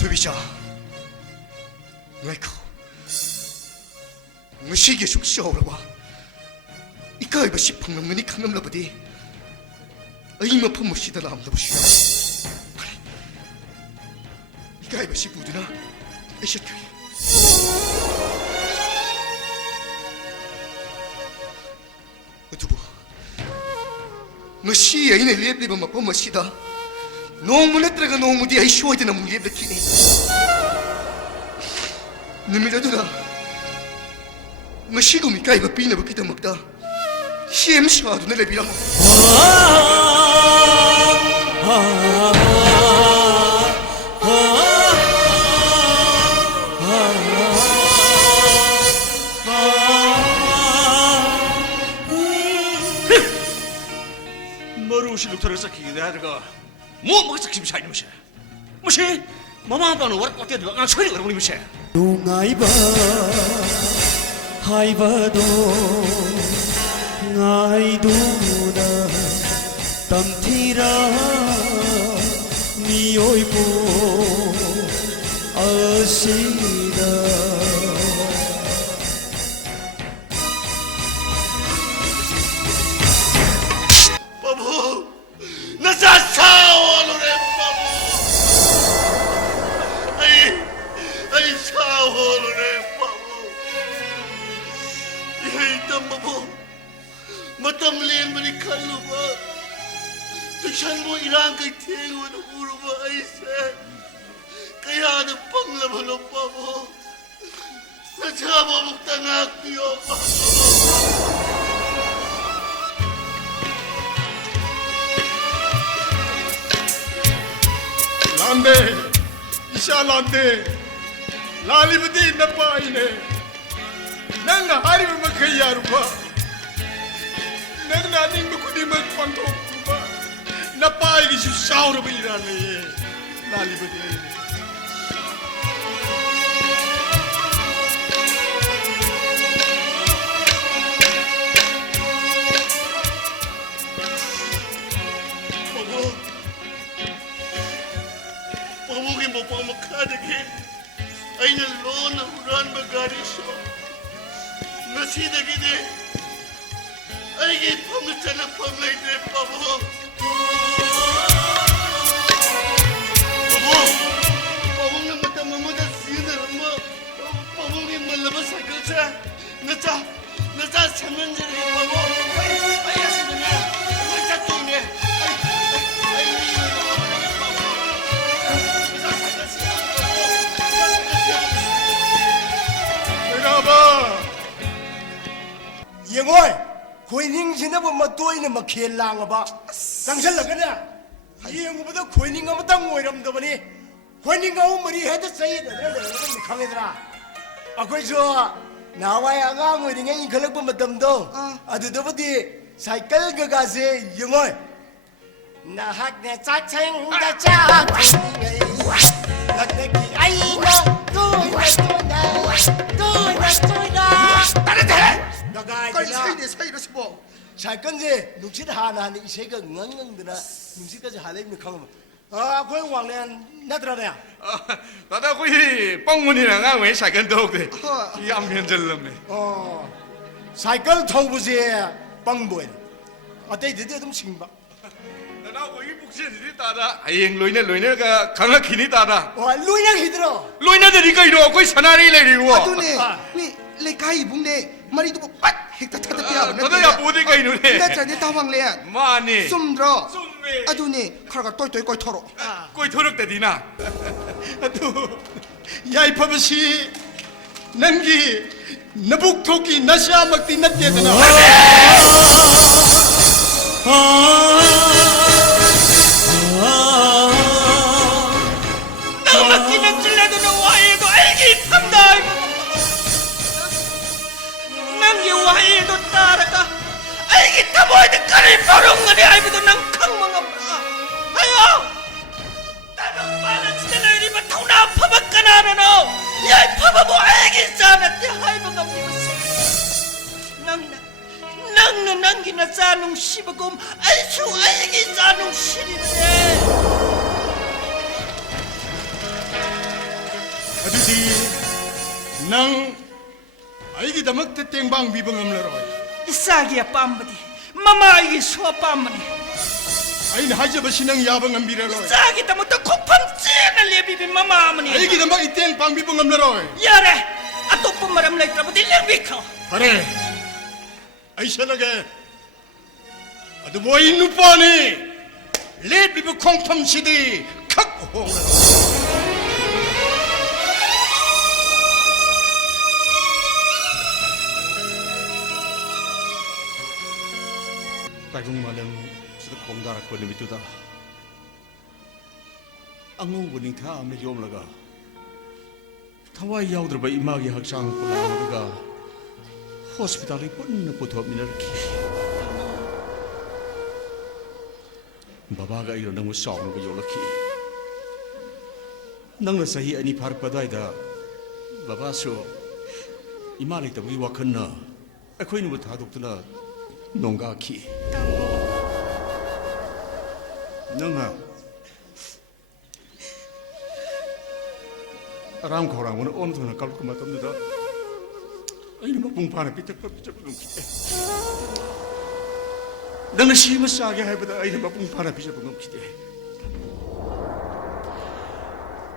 두비자, 나이코, 무시게 숙시오라와 이까이바 시펑넘느니 강넘라버디 이마 펌무시다 남다보시. 그래, 이까이바 시부드나 이셔트리. 두부, 무시 애인의 랩랩은 마 펌무시다. 노무네트라가 노무디 아이 쇼이드나 무리앱다키니 누미라도나 마시고미 까이바 삐나바 기다 먹다 시엠샤도 내레비라모 머루시 룩터를 삭히게 하다가 뭐 먹었어 김사이 무시 무시 마마 아빠는 워낙 꽉대도 안 처리 그러니 무시 Nungaiba haibado ngai duna tamthira mioi po asida 바보 나 사사오노래 바보 아이 사오노래 바보 이해이땀 바보 마땀 렌버리 칼로바 두찬보 이랑 kay tingod uro ba aise kaya na panglabalo babo nasama magtangak niyo babo 란데 이샤 란데 라리브디 나빠이네 난가 하리브 마카야루바 내가 닝부 쿠디마 관토쿠바 나빠이기 슈샤우르빌라네 라리브디 Pamugi mo pa makadagi ay nalon na huran bagari siya. Nasidagi de ay git pamita na pamay de pamo. Pamong na mata mamuda sina mo. Pamugi malabas sa kalsa. Nasa saman jari pamo. Ay asin na. Ay tatong ne. Ay 여러분 영호이 고인닝지나보 뭐또이는 뭐 켈랑어봐 당신라그냐 이 영호보다 고인닝가뭐 땅 오이람도 보니 고인닝가 오머리 해도 써야돼 그런데 강해더라 아그 저 나와야 아가ង의링에 이 걸럭보 뭐덤도 아두더보디 사이클 그가세 영호이 나학내 짜창다 짜 락내기 아이나 거의 사이네 사이로서 뭐 살건지 눈치를 하나 하는 이 새가 응엉응드나 눈치까지 하려면 강하면 아 거기 왕래한 나더라냐 나다 거기 뻥문이랑 왜 사건 더욱데 이 암현절럼네 사이클 타고보지 빵보에 어때 드디어 좀 신바 나다 거기 북신이 따다 아잉 로이네가 강하키니 따다 와 루이냥 히들어 로이네들이가 이러 거기 사나리 내리고 아두네 위 레카이 붕네 마리도 빡 헥타 타타피아 너야 보디가 이노네 나자네 타왕래 마니 숨들어 숨메 아두네 카라가 똘똘 꼴 털어 거기 토럭대 디나 아두 야이파버시 남기 나북토끼 나시아 먹디 나떼드나 나밖에는 찔러도 와이도 알기 탐다 남기 와이도 따라가 알기 타보이도 까를 바롱거리 알비도 난 강망 없다 아유 나는 빨아치다 이리면 통나 파박가나라노 야 파바보 알기 싸놨대 할망 없니면서 낭나 남기나 싸농 씹어곰 알수 알기 싸농 시리네 ꯑꯗꯨꯗꯤ ꯅꯪ ꯑꯩꯒꯤꯗꯃꯛꯇ ꯇꯦꯡꯕꯥꯡ ꯄꯤꯕ ꯉꯝꯂꯔꯣꯏ 이싸기 아빠amb디 마마에게 수아빠amb니 ꯑꯩꯅ ꯍꯥꯏꯖꯕꯁꯤ ꯅꯪ ꯌꯥꯕ ꯉꯝꯕꯤꯔꯔꯣꯏ 이싸기 때문에 코팜 찌나 레비비 마마아무니 ꯑꯩꯒꯤꯗꯃꯛ ꯏꯇꯦꯡ ꯄꯥꯡꯕꯤꯕ ꯉꯝꯂꯔꯣꯏ 야래 아또뿐 말하면 레이트라부디 랭비커 ꯐꯔꯦ ꯑꯩ ꯆꯠꯂꯒꯦ ꯑꯗꯨꯕꯨ ꯑꯩ ꯅꯨꯄꯥꯅꯤ ꯂꯦꯞꯂꯤꯕ ꯈꯣꯡꯐꯝꯁꯤꯗꯤ ꯈꯛ ꯍꯣꯡꯂꯔꯣꯏ ताइबुंग मालम सिदा खोंदारक निमित्तुदा अंगोंबु निंथा अमने योमलगा थवाई याउद्रबा इमागी हक्सांग पुलामगा हॉस्पिटल पुन्न पुथोमिनरकी बाबागा इरो नंगु साउनु योलकी नंगना सही अनि फारपदाइदा बाबासो इमा लेतबगी वाखन्ना अखोइनु थादोक्तुना 농가키 नंगा राम खौरांमोन ओनथोना कलक मतमदा अइना मपुंग फाना पितक पिचक नुखिते नंगा सिम सागे हाइबदा अइना मपुंग फाना पिचक नुखिते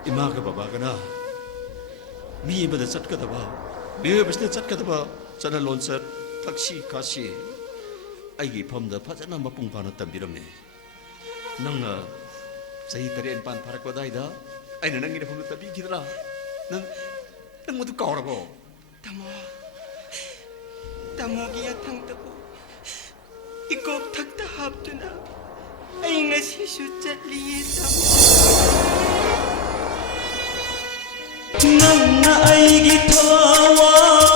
इमागा बाबागना मी बदा चटकदबा बेबसने चटकदबा चना लोनसर takshi kashi aigi phamda phajana mapung phana tambiramne nangna sahi taren pan pharak badaida aina nangi de phumda tabi khidra nang mudu kaurabo tamogiya thangtabu ikok thakta haptuna aina sisu chatliye tam nangna aigi thawaini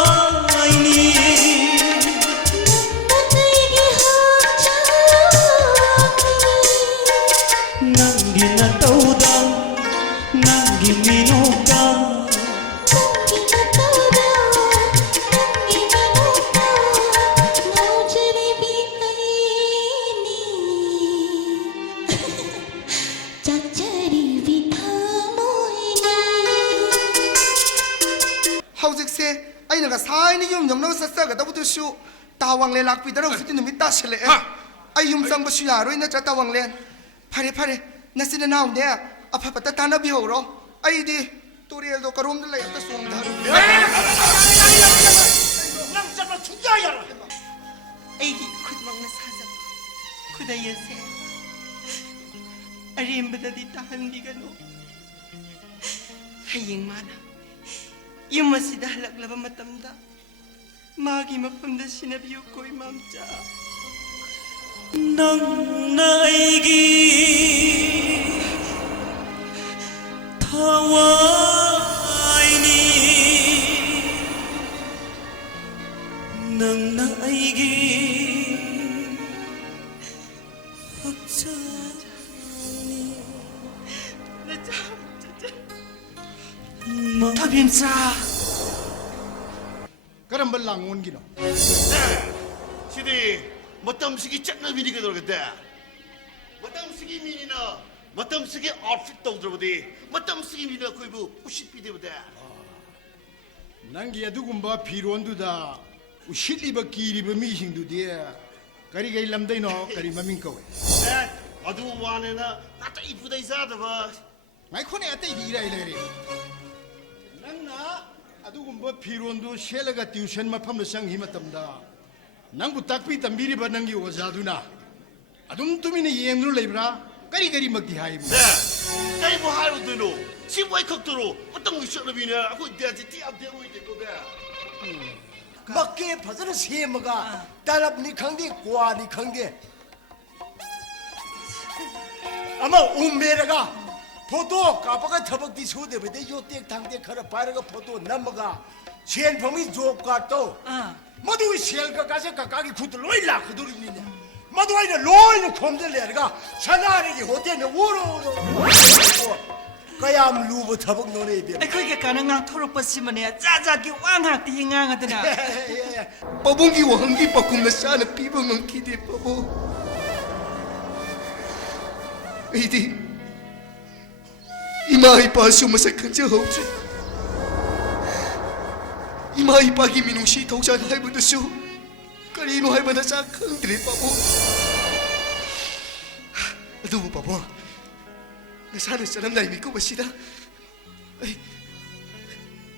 ꯁꯨ ꯇꯥꯋꯥꯡꯂꯦꯟ ꯂꯥꯛꯄꯤꯗꯔ ꯍꯧꯖꯤꯛꯇꯤ ꯅꯨꯃꯤꯠ ꯇꯥꯁꯤꯜꯂꯛꯑꯦ ꯑꯩ ꯌꯨꯝ ꯆꯪꯕꯁꯨ ꯌꯥꯔꯣꯏ ꯅꯠꯇ꯭ꯔ ꯇꯥꯋꯥꯡꯂꯦꯟ ꯐꯔꯦ ꯐꯔꯦ ꯅꯆꯤꯟ ꯅꯅꯥꯎꯅꯦ ꯑꯐꯕꯇ ꯇꯥꯟꯅꯕꯤꯍꯧꯔꯣ ꯑꯩꯗꯤ ꯇꯨꯔꯦꯜꯗꯣ ꯀꯔꯣꯝꯗ ꯂꯩ ꯑꯝꯇ ꯆꯣꯡꯊꯔꯨꯒꯦ ꯅꯪ ꯆꯠꯄ ꯁꯨꯡꯌꯥ ꯌꯥꯔꯣꯏ ꯑꯩꯒꯤ ꯈꯨꯠꯃꯛꯅ ꯁꯥꯖꯕ ꯈꯨꯗꯩ ꯑꯁꯦ ꯑꯔꯦꯝꯕꯗꯗꯤ ꯇꯥꯍꯟꯕꯤꯒꯅꯨ ꯍꯌꯦꯡ ꯃꯥꯅ ꯌꯨꯝ ꯑꯁꯤꯗ ꯍꯜꯂꯛꯂꯕ ꯃꯇꯝꯗ 마기 마품다 시나비오 코이 맘자 나에게 타와이니 나에게 학자니 아빈사 그럼 랑온기노 시디 멋담스기 짝나비니가 들어갔다 멋담스기 미니나 멋담스기 아웃핏 떠들어보디 멋담스기 미니나 거이부 우시피디보다 낭기 아두군바 피론두다 우실리바 기리바 미싱두디 가리 가이 람다이노 가리 마밍까웨 아두 와네나 나타 이쁘다 이사다바 마이 코네 아따 이라이레리 낭나 아두군바 피론두 셀라가 튜션 마팜나 상히 마탐다 낭부 딱피 담비리바 낭기 오자두나 아둠 투미네 예엠누 레브라 가리 가리 먹디 하이부 가리 뭐 하루드노 시보이 컥도로 어떤 위셔러비냐 아고 대지 띠압되고 있는 거다 먹게 버저는 세마가 따랍니 강디 과니 강디 아마 um메라가 포도 까빠가 터벅디 소대베데 요땡 당대 커라 바르가 포도 넘어가 첸범이 조카도 모두 셀가 가서 가까기 구들 로일라 그들이니냐 모두 아이는 로이는 콤들레가 차나리기 호텔에 오로오로 그야ම් 루브 터벅 노래비 그게 가능한 토로버시면이야 짜자기 왕학디 행하거든요 빠봉기 왕기 빠꿈나 싸나 삐봉은 기대 빠보 이디 이마 이빠 수마사 큰저 호지 이마 이빠기 민웅시 동산 할부도쇼 까리노 할바다 싹 흔들릴 바보 누구 바보 나 사는 사람 날 믿고 마시다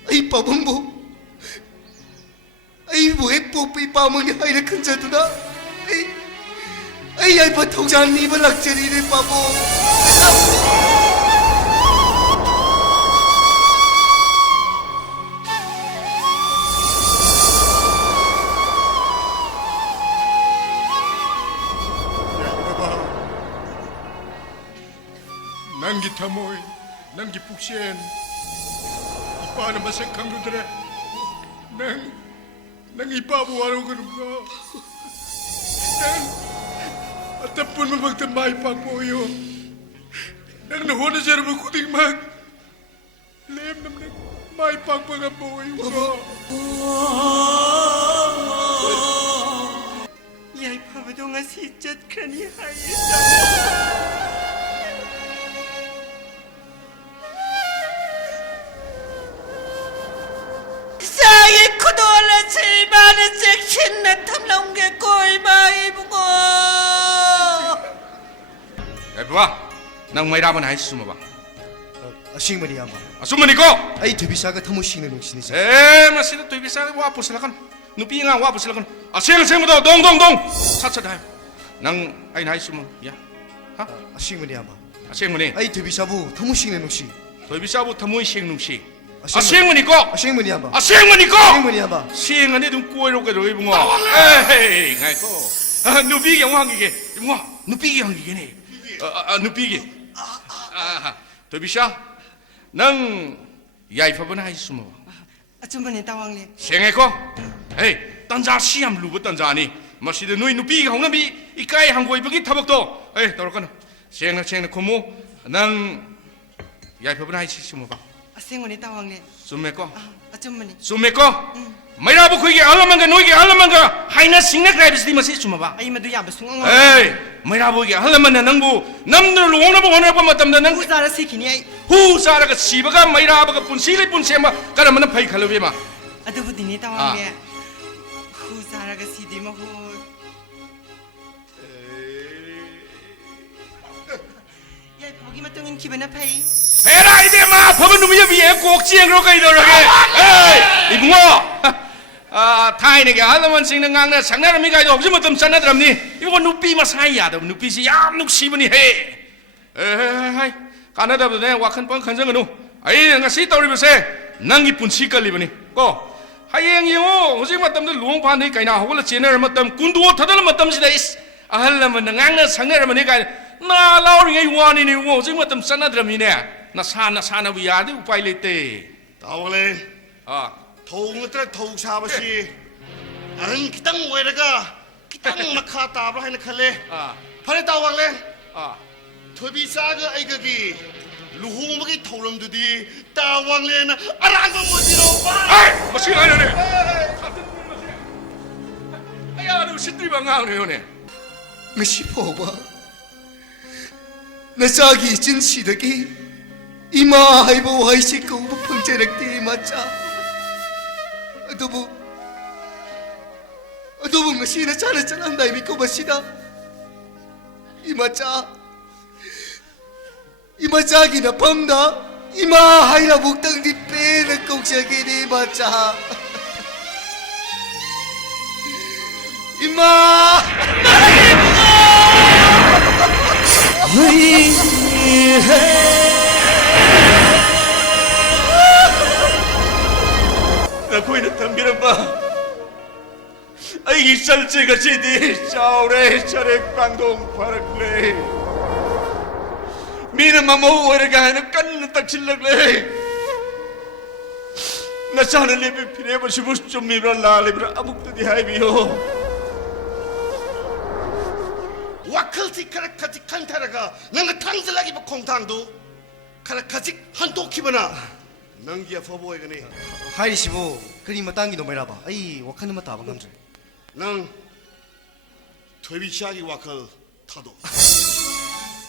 ay pabang mo ay buhay po pipamang ni ay nakansa doon na ay patungsan ni balak sarili pa po 난기 타모이 난기 북시엔 이빠는 맛에 강도들의 난 이빠부하러 그런가 난 아따뿐만 먹다 많이 빠보여 난 호는 사람은 고딩만 렘 남는 많이 빠빠가 보여 Yay pabadong si Jet Kani Hayes. Saya kudola silbana section na tamlong ke koi bai buko. Baba, nang may raman hay sumaba. a싱머니 양반 Asumani ko. ay debisaga tamu싱는 농신이지 Masih tu bisa wapo silakan. Nupi nga wapo silakan. Asing mo do dong. Sat hay. Nang ay hay sum ya. Ha? a싱머니 양반 Asing mo ni. ay debisa부 ta무싱는 농시 Tu bisa bu tamu sing nung si. Asing Asing mo ni ko. a싱머니 양반 Asing mo ni ko. a싱머니 양반 Sing ani dung koi ro ke ro ibungo. Eh, ngai ko. Nupi yang wang ge. Ibungo. Nupi yang ge ni. Nupi ge. Tu bisa nang yai fa bana hay sum. Acuman tawang le. Sengay ko. Hey, tanja siyam lubat tanja ni. Masih nui nupi ka hong nabi ikai hanggoi bagi tabak to. Hey, taruh kan. Sengna komo nang yai pa bana isi semua ba. Asing tawang le. Sume ko. Acuman. Sume ko. Mayra bu kui ke alamanga nui ke alamanga. Haina singna krai bisi masih semua ba. Ay madu ya basung. Hey, mayra bu ke alamanga nang bu namder luong na bu hona pa matam na nang. Uzara si kini ay. Hu sara ka sibaga mayra ba ka punsi le punsi ma kana mana pai khalobe ma. Ado bu dini tawang le. Uzara ka si di mo ho. Yay pogi matungin kibana pai. Hera ide ma phaban numiya biye kok chiang ro kai do ra ge. Hey, ibungo. Thai ne ke halaman sing na ngang na sang na mi kai do hobji matam chan na dram ni. Ibungo nupi ma sai ya da nupi si yam nuk si bani he. Hey, kana da ne wakhan pang khan jang nu. Ai ngasi tauri ba se nangi punsi ka li bani. Ko hayeng yengo hobji matam da luong phan nei kai na hogla chener matam kundu thadal matam si da is. Halaman na ngang na sang na ma ni kai na lauri ngai wani ni wo hobji matam chan na dram ni ne. Na sana bu ya de upai lete. Tawale thong natra thong sabasi ang kitang oiraga kitang makha tabra haina khale phare tawale thobi saga aigagi luhung magi thoram dudi tawangle na arang modiro ba Hey, masih ada ni. Ayah, lu sendiri bangang ni ni. ngasi poba nasagi jinsidagi 이마 하이보 하이시고 풍제력디 맞자 아도부 ngasi나 잘했잖아 나 믿고 마시다 이마자기나 펑다 이마 하이라 목당디 빼는 꼭자기니 맞자 이마 Aku ini tambiran ba. Ay isal cega sidi saure cari pangdong parakle. Mina mamaw warga na kan taksilak le. Nasana lebi pire bersibus cumibra lale bra abuk tu dihai biyo. wakal si karakati kantaraga nanga tangzalagi ba kongtangdo karakati hanto kibana nangia foboy gani 하이시보 그리마 땅이 너무라봐 아이 wak하는 맛 다방 감줄 nang thobi shagi wakal thado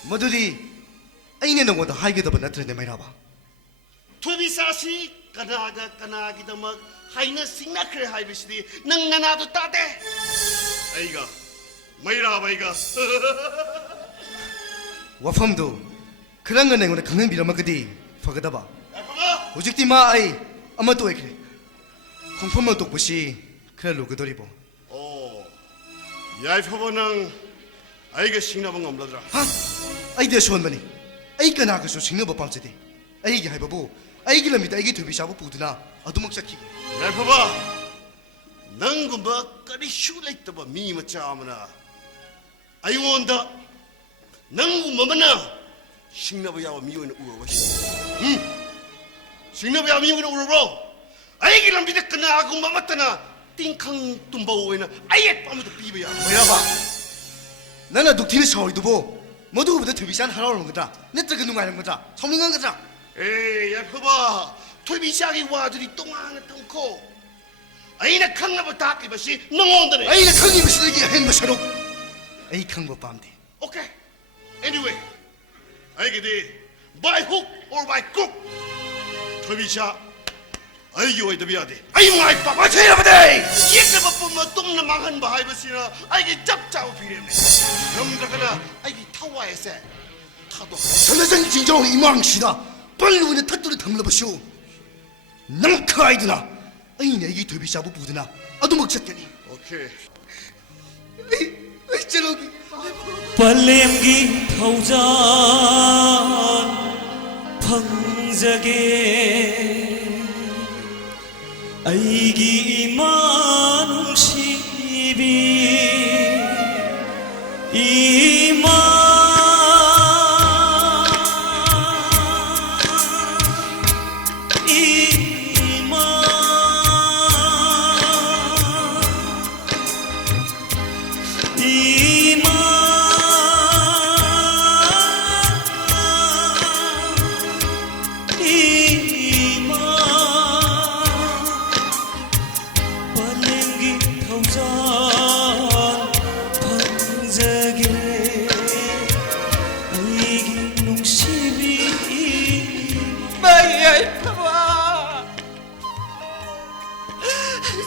모두디 아이네 농고도 하이게도 번 나트네 마이라봐 토비사시 그나가 그나기다막 하이나 싱나크레 하이비시디 능 나나도 따대 아이가 마이라 바이가 와펌도 그런 건 내가 강릉 빌어먹거디 퍼거다봐 야파바 오직디 마 아이 아마 또 그래 공포만 똑보시 그래 로그더리보 오 야파바는 아이가 싱나방 엄라더라 하 아이디어 시원하니 아이 그나가서 싱너버 밤새디 아이기 하이바부 아이기 랍니다 아이기 되비샤부 부드나 아두먹자키 야파바 넌구마 까리 슈레이트바 미마짜마나 아이원다 넌구마마나 싱나바야와 미오는 우어와시 싱나바야 미오는 우어로 아이기 람비데 그나고 마마타나 띵캉 tum바오에나 아예 빠무도 비벼야 뭐야봐 나나 독티는 샤워이도보 모두보다 되비샤는 하라오는 거다 내트가 누가는 거다 성민한 거다 에이 야파바 토비샤기 와들이 똥하나 똥코 아이나 캉나바 다끼바시 넌온다네 아이나 강이 무시되기 행마샤로 아이 강보 밤대 오케이 anyway 아이게디 by hook or by crook 토비샤 아이기 와이다 비야데 아이 마이 빠빠 제이라바데 예스바 뿜마 똥나 망한 바 하이바시나 아이기 짭짜오 비레네 넘다가나 아이기 타와에세 타도 전화장 진정 이망시다 빨리 오늘 탓도를 담라보시오 남카 아이드나 아이나 이게 되비샤부 부드나 아두먹자더니 오케이 아이 저러기 발렘기 타우잔 방자게 아이기 만웅시비 이만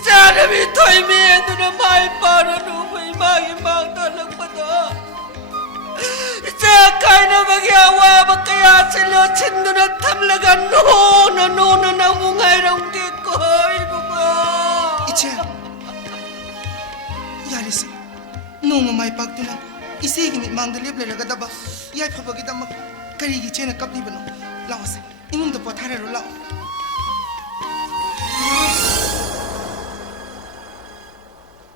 사람이 털미에 눈은 말 빠르는 회망이 망달랑보다 자 가이나박이야 와박가야 질려 친누는 탐라가 노는 아웅아이랑 됐고 이부가 이체 야리세 노마 마이 박두나 이세기 밑망들 랩레라가다바 야이 파박이다막 가리기 쟤네 깝리바노 라오세 이놈도 버타레로 라오